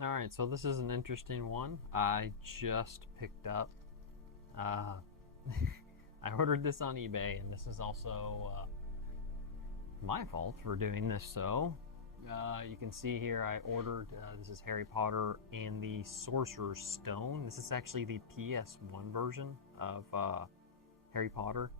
Alright, so this is an interesting one. I just picked up. Uh, I ordered this on eBay, and this is also my fault for doing this. You can see here I ordered, this is Harry Potter and the Sorcerer's Stone. This is actually the PS1 version of Harry Potter.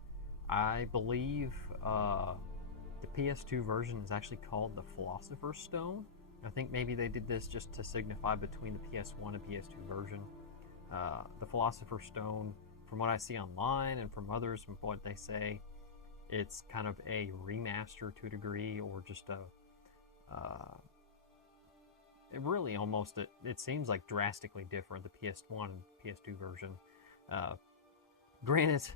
I believe the PS2 version is actually called the Philosopher's Stone. I think maybe they did this just to signify between the PS1 and PS2 version. The Philosopher's Stone, from what I see online and from others, from what they say, it's kind of a remaster to a degree, or just it really almost, it seems like drastically different, the PS1 and PS2 version. Uh, Granted,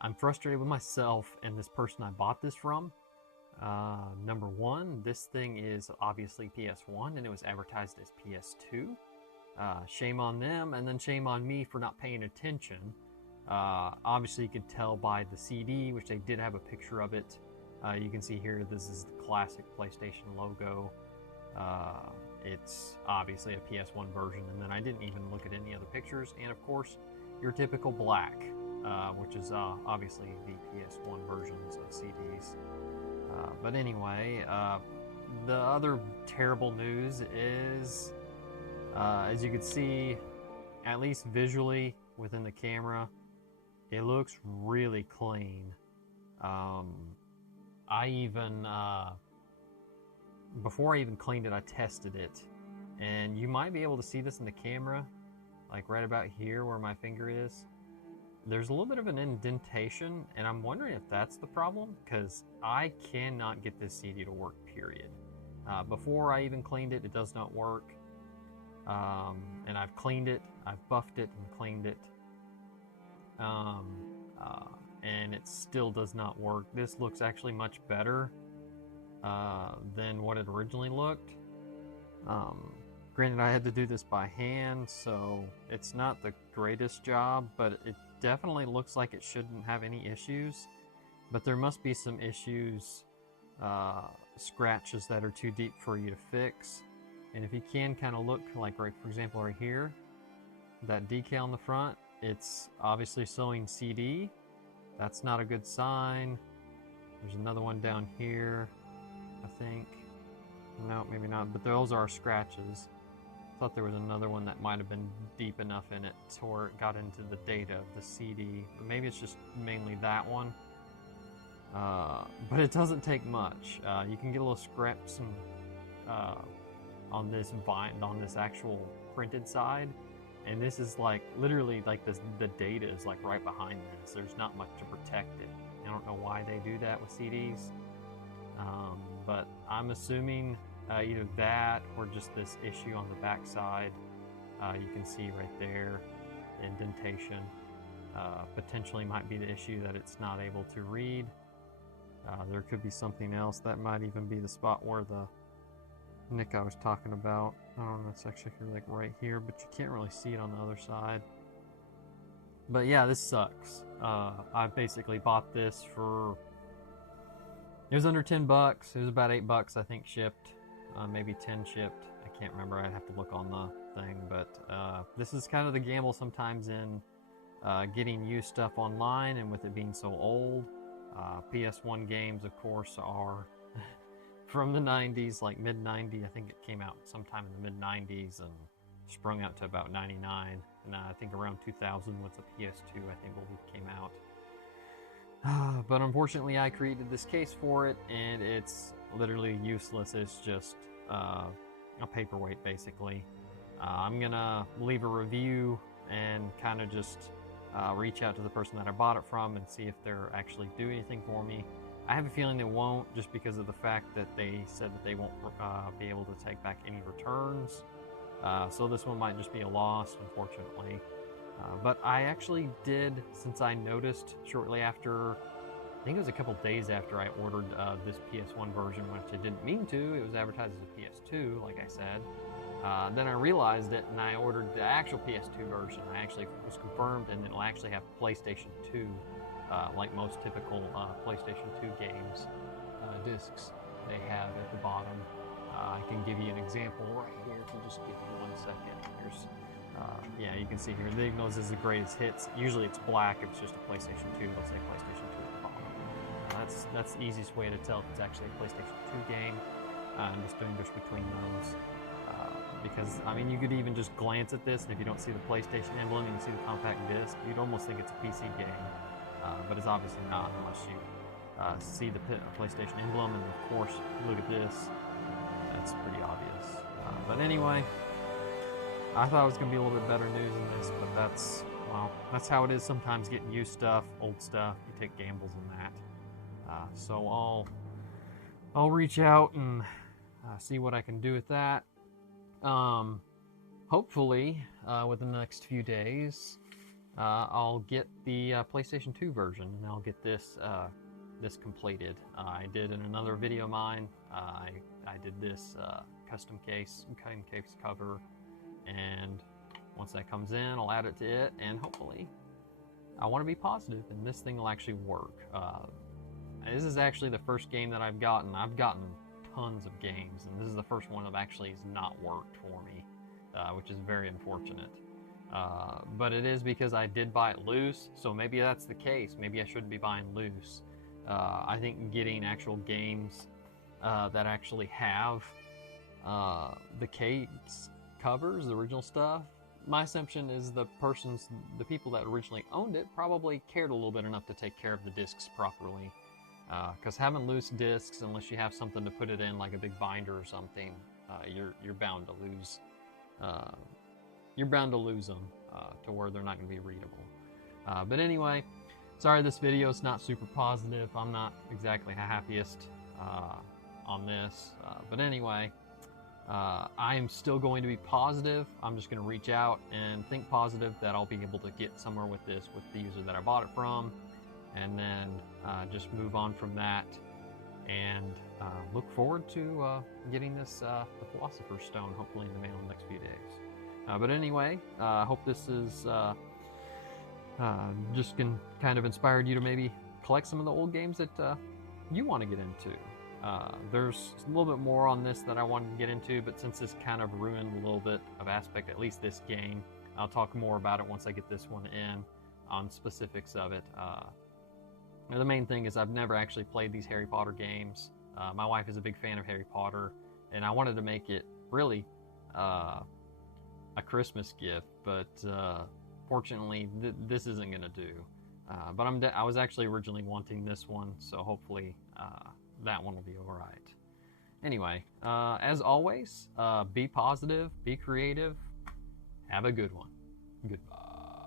I'm frustrated with myself and this person I bought this from. Number one, this thing is obviously PS1 and it was advertised as PS2. Shame on them, and then shame on me for not paying attention. Obviously, you could tell by the CD, which they did have a picture of it. You can see here, this is the classic PlayStation logo. It's obviously a PS1 version, and then I didn't even look at any other pictures. And of course, your typical black, which is obviously the PS1 versions of CDs. But anyway, the other terrible news is, as you can see, at least visually within the camera, it looks really clean. I even, before I even cleaned it, I tested it. And you might be able to see this in the camera, like right about here where my finger is. There's a little bit of an indentation, and I'm wondering if that's the problem, because I cannot get this CD to work, period. Before I even cleaned it, it does not work. And I've cleaned it, I've buffed it and cleaned it. And it still does not work. This looks actually much better than what it originally looked. Granted, I had to do this by hand, so it's not the greatest job, but it definitely looks like it shouldn't have any issues. But there must be some issues, scratches that are too deep for you to fix. And if you can kind of look, like right, for example, right here, that decal in the front, it's obviously showing CD. That's not a good sign. There's another one down here, I think. No, maybe not, but those are scratches. I thought there was another one that might have been deep enough in it to where it got into the data of the CD. But maybe it's just mainly that one. But it doesn't take much. You can get a little scraps on this actual printed side, and this is like literally like this. The data is like right behind this. There's not much to protect it. I don't know why they do that with CDs, but I'm assuming either that or just this issue on the back side. You can see right there, indentation. Potentially might be the issue that it's not able to read. There could be something else. That might even be the spot where the nick I was talking about. I don't know, it's actually like right here, but you can't really see it on the other side. But yeah, this sucks. I basically bought this for, it was under 10 bucks. It was about 8 bucks, I think, shipped. Maybe 10 shipped. I can't remember. I'd have to look on the thing. But this is kind of the gamble sometimes in getting used stuff online, and with it being so old. PS1 games, of course, are from the 90s, like mid-90s. I think it came out sometime in the mid-90s and sprung out to about 99. And I think around 2000 was the PS2, I think, when it came out. But unfortunately, I created this case for it, and it's literally useless. It's just a paperweight, basically. I'm gonna leave a review and kind of just reach out to the person that I bought it from and see if they're actually do anything for me. I have a feeling they won't, just because of the fact that they said that they won't be able to take back any returns. So this one might just be a loss, unfortunately. But I actually did, since I noticed shortly after, I think it was a couple days after I ordered this PS1 version, which I didn't mean to. It was advertised as a PS2, like I said. Then I realized it, and I ordered the actual PS2 version. I actually was confirmed, and it'll actually have PlayStation 2, like most typical PlayStation 2 games, discs they have at the bottom. I can give you an example right here, if you just give me 1 Yeah, you can see here, the Ignos is the greatest hits. Usually it's black, if it's just a PlayStation 2, it'll say PlayStation 2 at the bottom. That's the easiest way to tell if it's actually a PlayStation 2 game, and distinguish between those. Because, I mean, you could even just glance at this, and if you don't see the PlayStation emblem and you see the compact disc, you'd almost think it's a PC game, but it's obviously not unless you see the PlayStation emblem, and of course, look at this, that's pretty obvious. But anyway, I thought it was going to be a little bit better news than this, but that's, well, that's how it is sometimes getting used stuff, old stuff, you take gambles in that. So I'll reach out and see what I can do with that. Hopefully, within the next few days, I'll get the PlayStation 2 version, and I'll get this this completed. I did in another video of mine. I did this custom case cover, and once that comes in, I'll add it to it, and hopefully, I want to be positive, and this thing will actually work. This is actually the first game that I've gotten. I've gotten tons of games, and this is the first one that actually has not worked for me, which is very unfortunate. But it is because I did buy it loose, so maybe that's the case. Maybe I shouldn't be buying loose. I think getting actual games that actually have the case covers, the original stuff, my assumption is the people that originally owned it probably cared a little bit enough to take care of the discs properly. Because having loose discs, unless you have something to put it in, like a big binder or something, you're bound to lose. You're bound to lose them to where they're not going to be readable. But anyway, sorry this video is not super positive. I'm not exactly the happiest on this. But anyway, I am still going to be positive. I'm just going to reach out and think positive that I'll be able to get somewhere with this with the user that I bought it from, and then just move on from that, and look forward to getting this the Philosopher's Stone hopefully in the mail in the next few days. But anyway, I hope this is just kind of inspired you to maybe collect some of the old games that you want to get into. There's a little bit more on this that I wanted to get into, but since this kind of ruined a little bit of aspect, at least this game, I'll talk more about it once I get this one in on specifics of it. The main thing is I've never actually played these Harry Potter games. My wife is a big fan of Harry Potter, and I wanted to make it really a Christmas gift, but fortunately this isn't going to do. But I was actually originally wanting this one, so hopefully that one will be alright. Anyway, as always, be positive, be creative, have a good one. Goodbye.